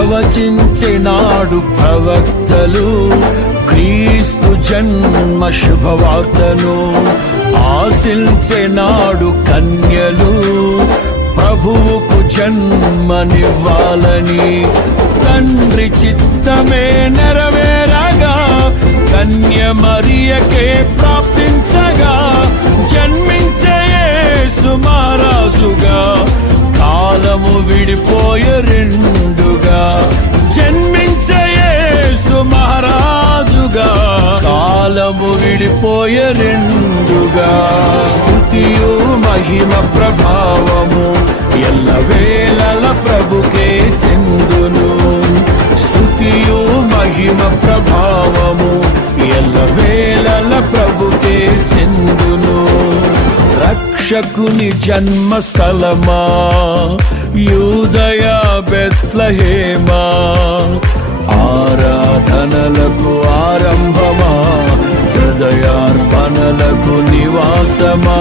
ప్రవచించినాడు ప్రవక్తలు క్రీస్తు జన్మ శుభవార్తను. ఆశించినాడు కన్యలు ప్రభువుకు జన్మనివ్వాలని. తండ్రి చిత్తమే నెరవేరగా కన్య మరియకే ప్రాప్తించగా జన్మించే యేసు మహారాజుగా కాలము విడిపోయే రెండుగా. జన్మించే యేసు మహారాజుగా కాలము విడిపోయే రెండుగా. స్తుతియు మహిమ ప్రభావము ఎల్లవేళల ప్రభుకే చెందును. స్తుతియు మహిమ ప్రభావము ఎల్లవేళల ప్రభుకే చెందును. రక్షకుని జన్మస్థలమా యూదయ బెత్లెహేమా, ఆరాధనలకు ఆరంభమా హృదయార్పణలకు నివాసమా.